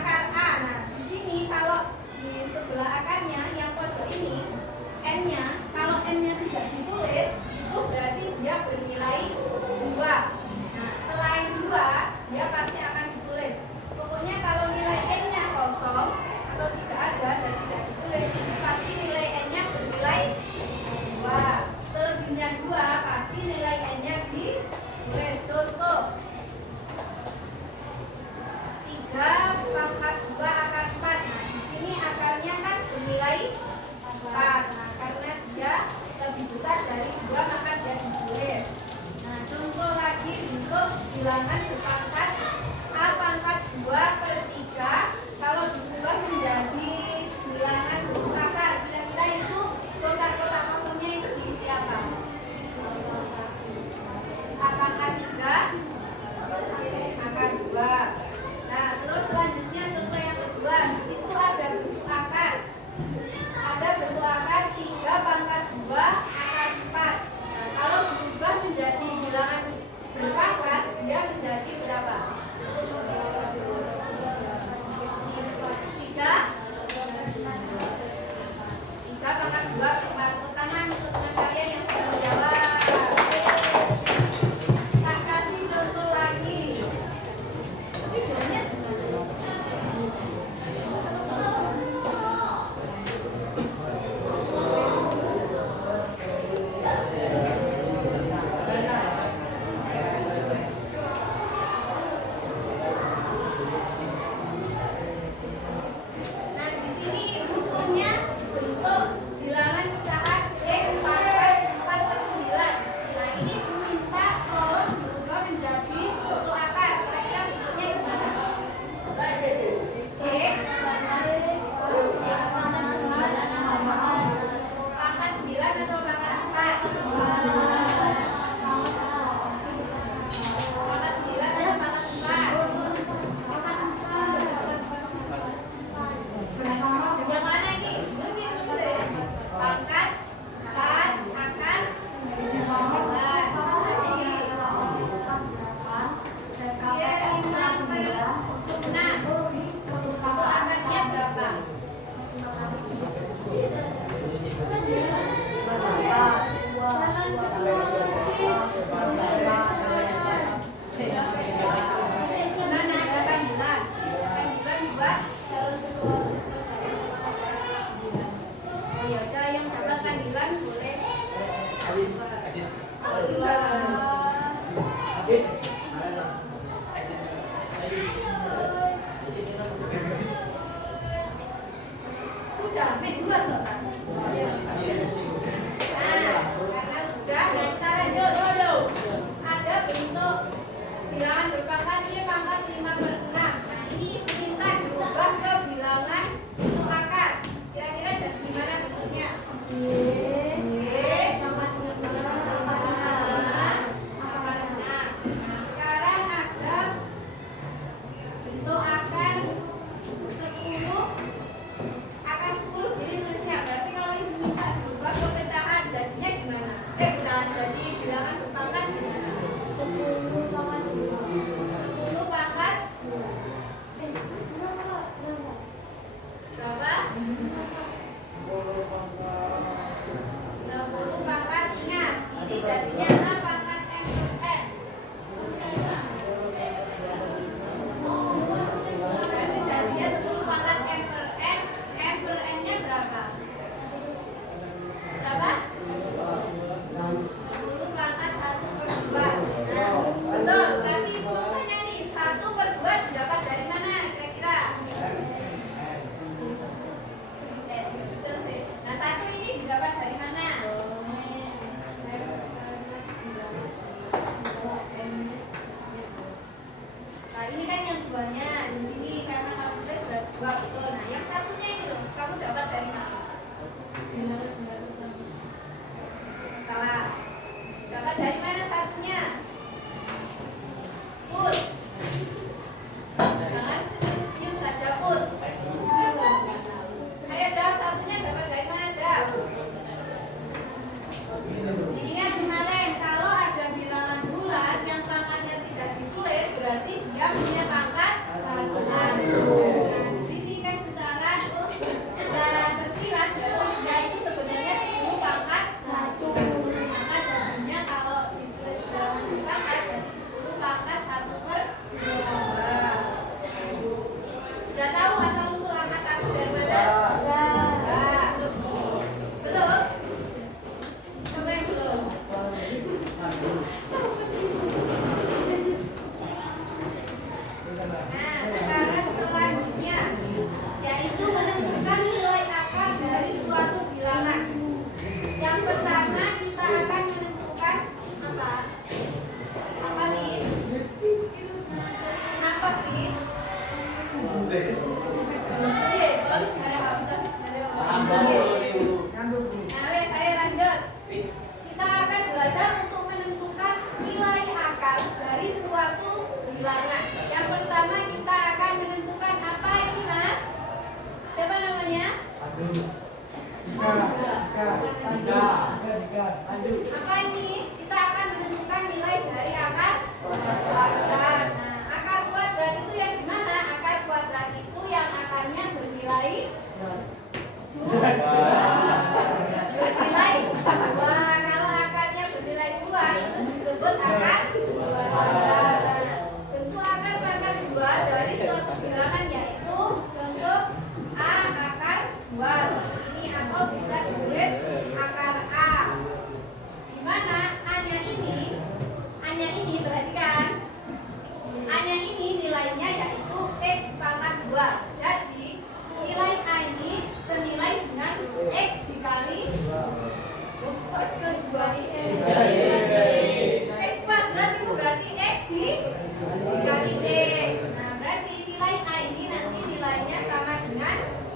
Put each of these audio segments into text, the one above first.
akar A. Nah, di sini kalau di sebelah akarnya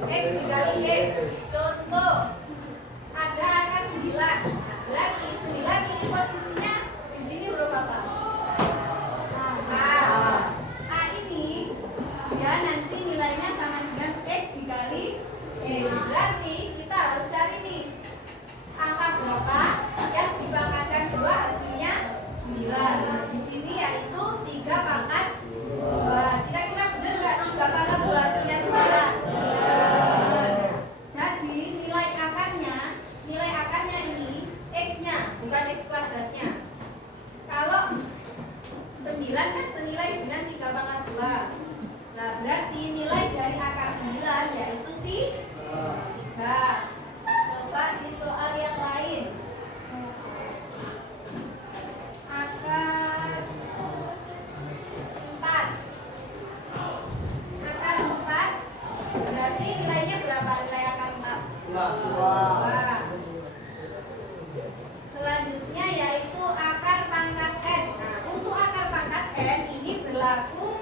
X dikali X. Contoh, ada 2. Selanjutnya yaitu akar pangkat N. Nah, untuk akar pangkat N ini berlaku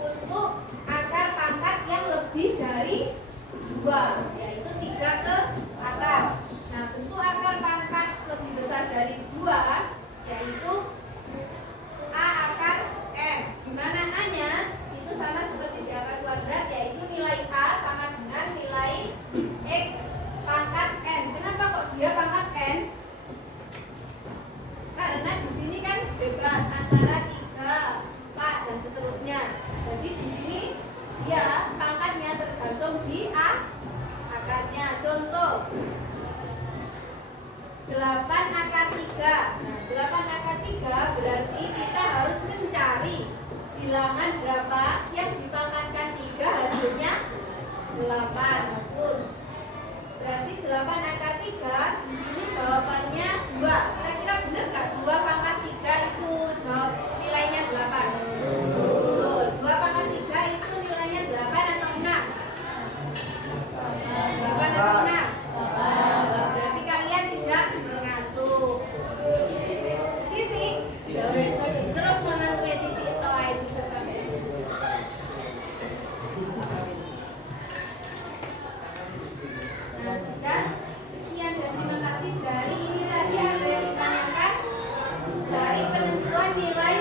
untuk akar pangkat yang lebih dari 2, yaitu 3 ke atas. Nah, untuk akar pangkat lebih besar dari 2 yaitu A akar N. Dimana A-nya itu sama seperti di akar kuadrat, yaitu nilai A sama dengan nilai X pangkat N. Kenapa kok dia pangkat N? Karena di sini kan bebas antara 3, 4 dan seterusnya. Jadi di sini dia pangkatnya tergantung di A akarnya. Contoh 8 akar 3. Nah, 8 akar 3 berarti kita harus mencari bilangan berapa yang dipangkatkan 3 hasilnya 8. Bagus. Berarti 8 akar 3 di sini jawabannya 2. Kira-kira benar nggak 2 pangkat 3 itu jawab nilainya 8? Betul. 2 pangkat 3 itu nilainya 8 atau 6? 8 atau 6? Berarti kalian tidak mengantuk. Titik. Terus mengantuk titik itu air bisa sampai. Nah, sudah. Sekian dan terima kasih. Dari ini tadi ada yang ditanyakan dari penentuan nilai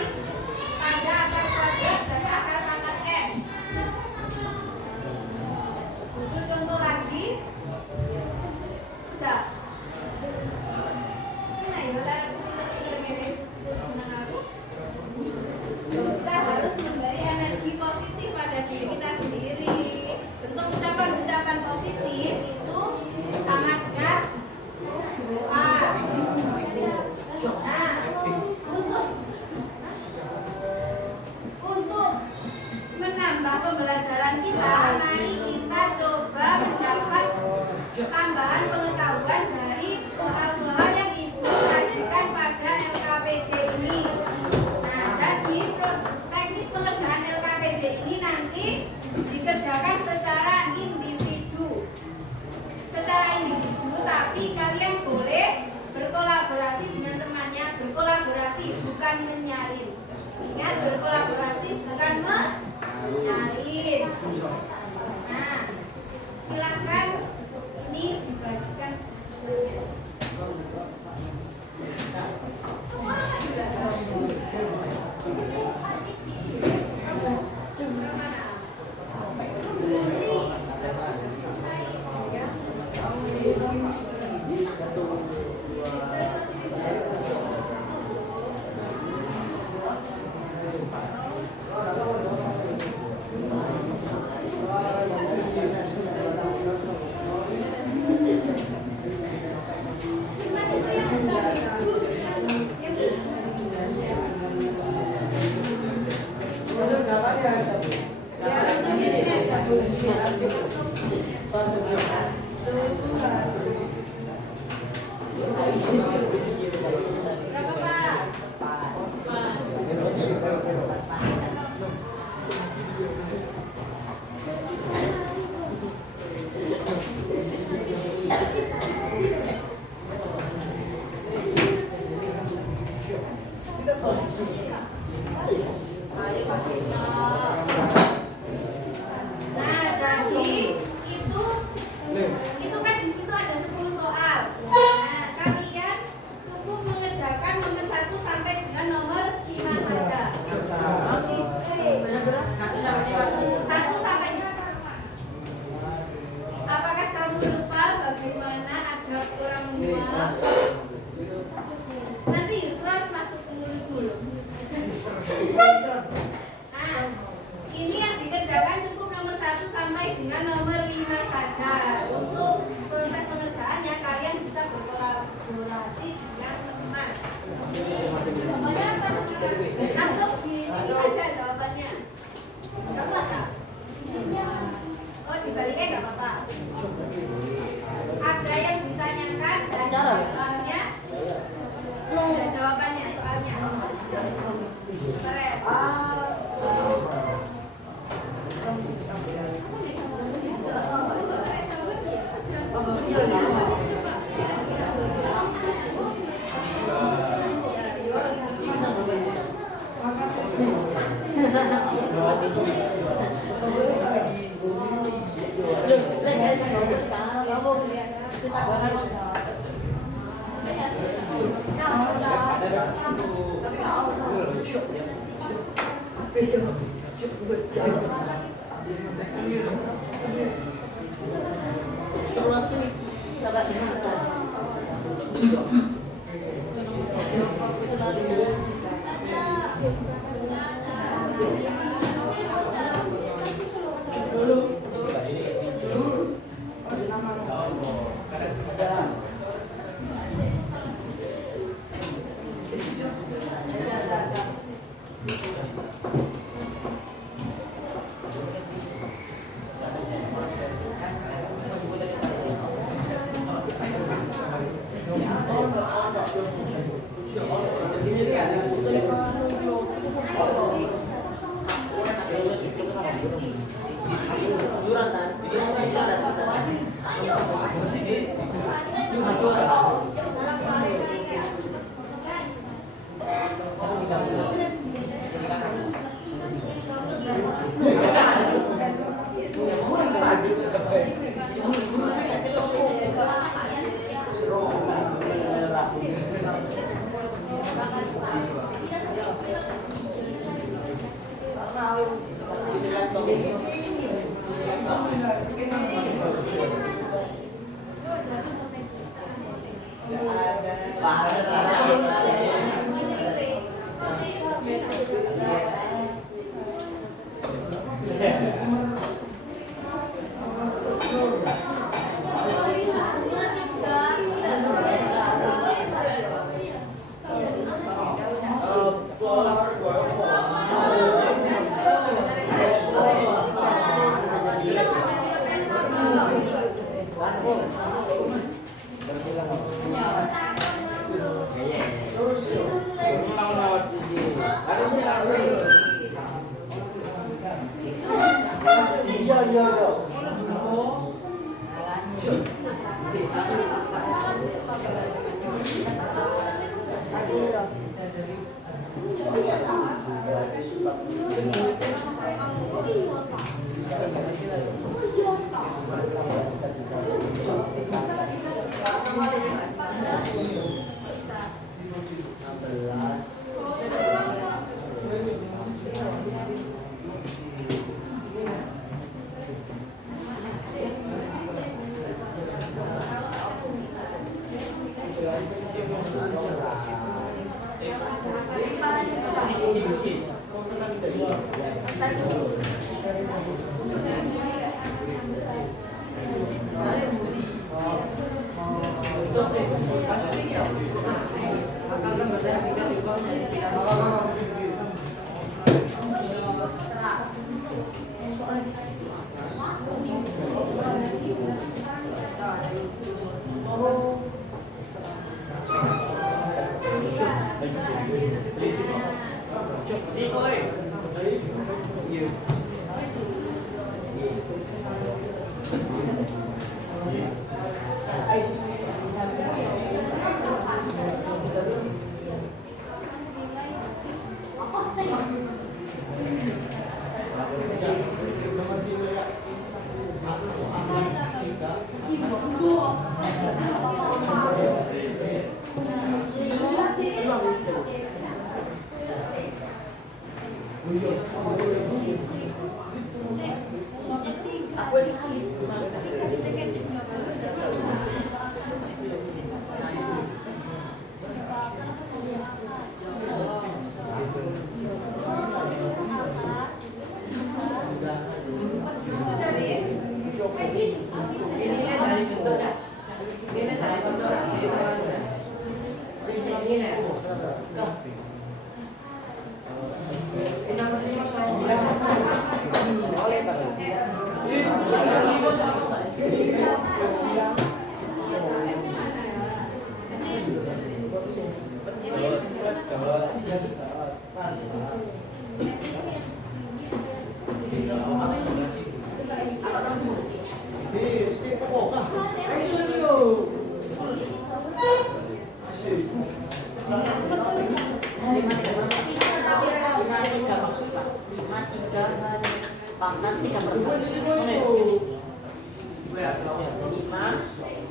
pada akar kuadrat dan akar pangkat N. Itu contoh lagi. Sudah. Nah, yola pinter-pinter gini. Menang aku. Kita harus memberi energi positif pada diri kita sendiri. Bentuk ucapan-ucapan positif itu sama dengan doa. Nah, untuk menambah pembelajaran kita, mari kita coba mendapat tambahan pengetahuan dari soal-soal yang Ibu sajikan pada LKPD ini. Nah, jadi teknis pengerjaan LKPD ini nanti dikerjakan secara individu. Tapi kalian boleh berkolaborasi dengan temannya. Berkolaborasi bukan menyalin. Ingat, berkolaborasi bukan menyalin. Nah, silakan ini dibagikan. Itu kan di situ ada 10 soal. Nah, kalian cukup mengerjakan nomor 1 sampai dengan nomor 5 saja. 1 sampai 5. Apakah kamu lupa bagaimana ada orang tua? Nanti Yusron masuk ke mulut dulu. Nah, ini yang dikerjakan cukup nomor 1 sampai dengan nomor 5 saja. Untuk proses pengerjaannya kalian bisa berkolaborasi dengan teman. Jawabannya apa? Langsung di sini aja jawabannya. Gak apa-apa. Oh, dibaliknya gak apa-apa. Ada yang ditanyakan dan jawabannya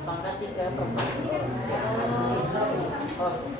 pangkat 3/4. Oh.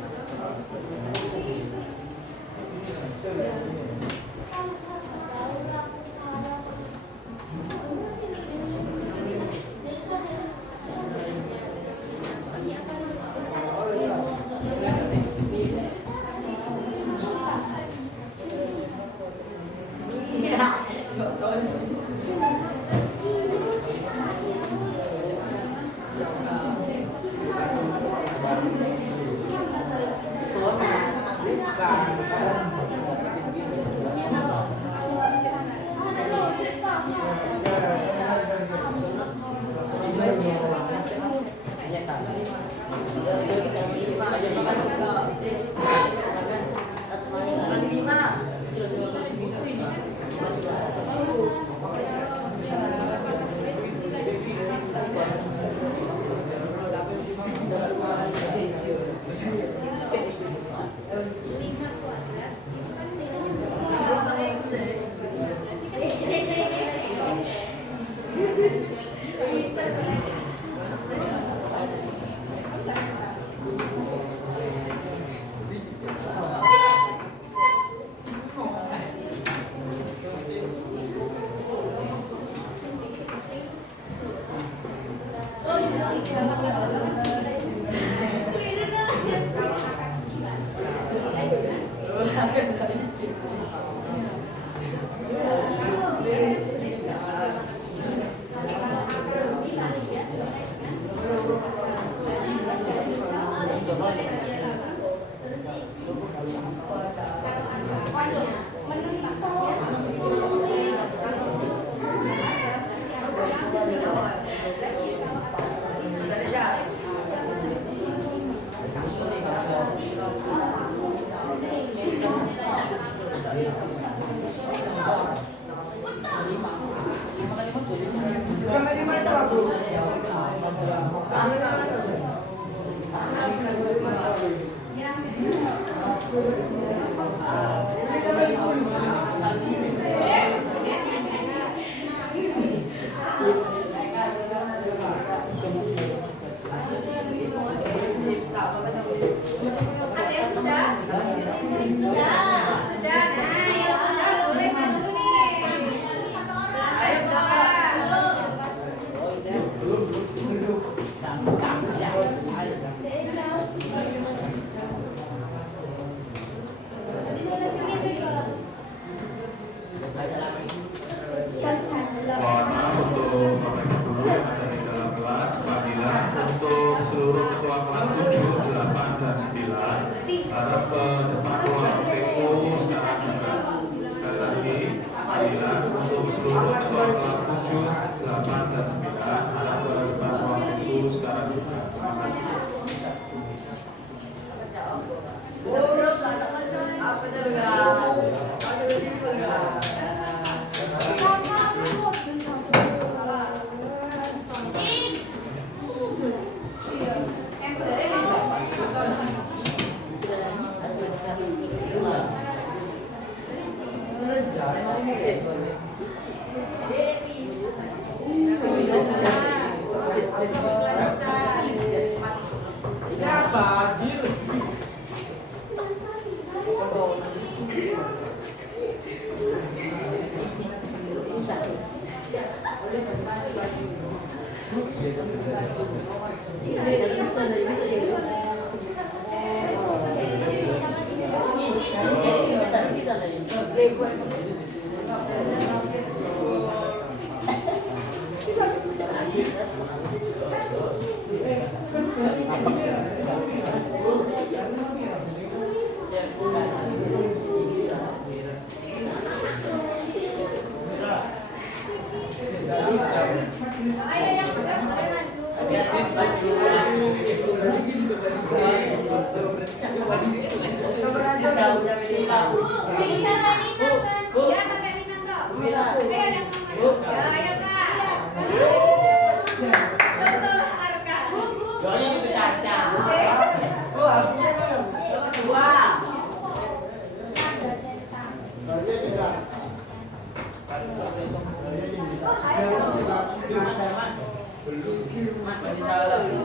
Salam.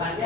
Nah,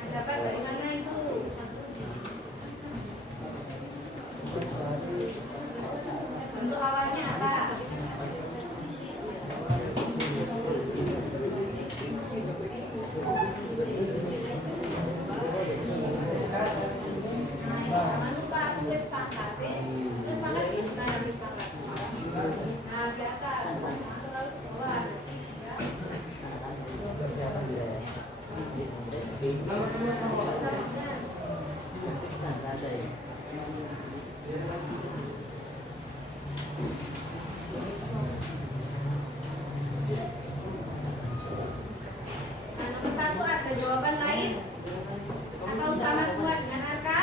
didapat dari mana itu? Bentuk awalnya apa? Jangan lupa aku sepakat. Terus sepakat di mana sepakat? Nah, di atas. Lalu ke bawah. Nomor satu ada jawaban lain atau sama semua dengan angka?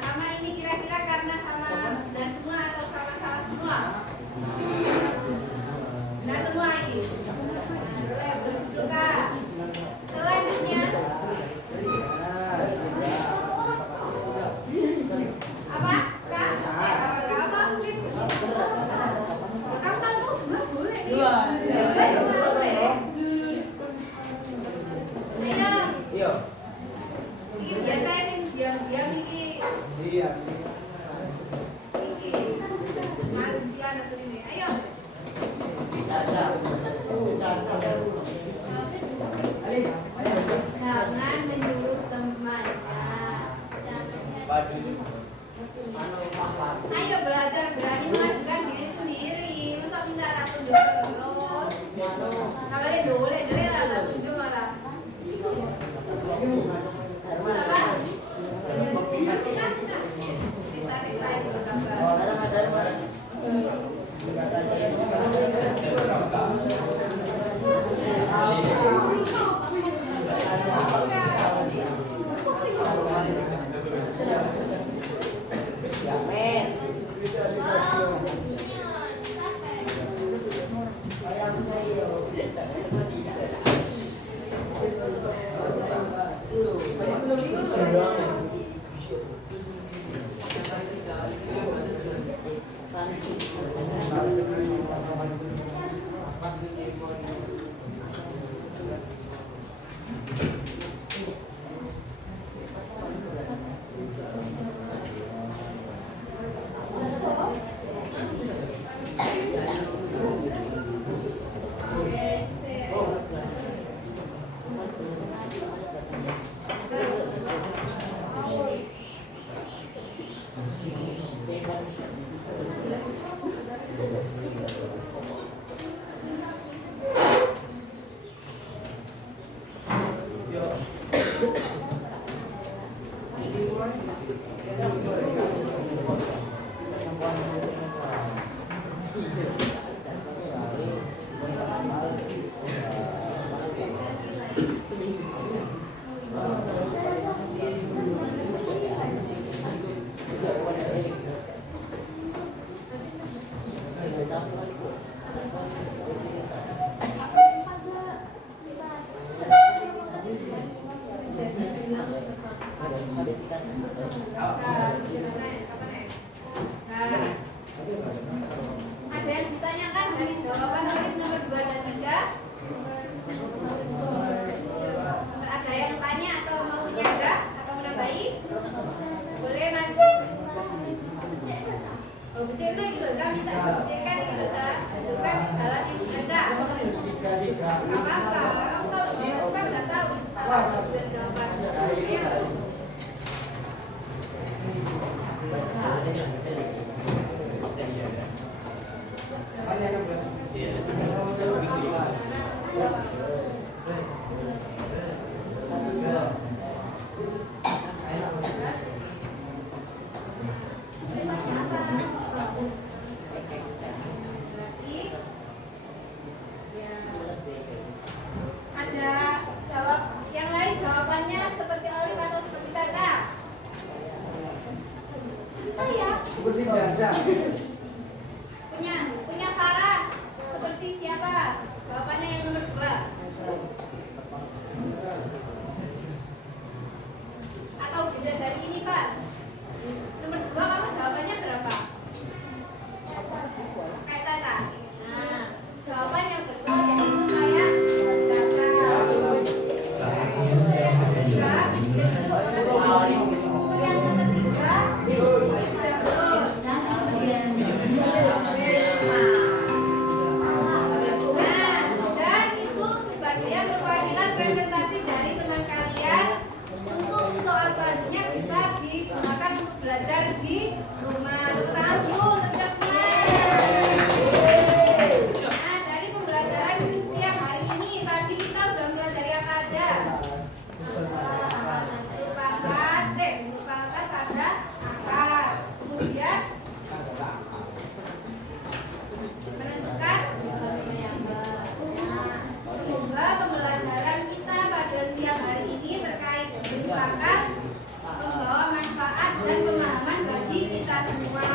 Sama ini kira-kira karena sama benar semua atau sama salah semua? Benar semua ini. Boleh juga. Selanjutnya apa? Apa mungkin? Kapan mau nggak boleh? Iya. Ini biasa sing diam-diam iki. Iya. Iki. Malu silan asline. Ayo. Jangan menyuruh teman. Ayo belajar berani mengajukan diri sendiri. Masa minta tunjuk terus? Kalian boleh lah tunjuk malah. Ada yang ditanyakan dari jawaban nomor 2 dan 3? Ada yang tanya atau mau menyanggah atau menambahi? Boleh maju. Oh, becek lagi loh, kami tak becekkan ini loh, tunjukkan jalan yang benar. Gak apa-apa, kalau kan nggak tahu salah dan jawaban. semua.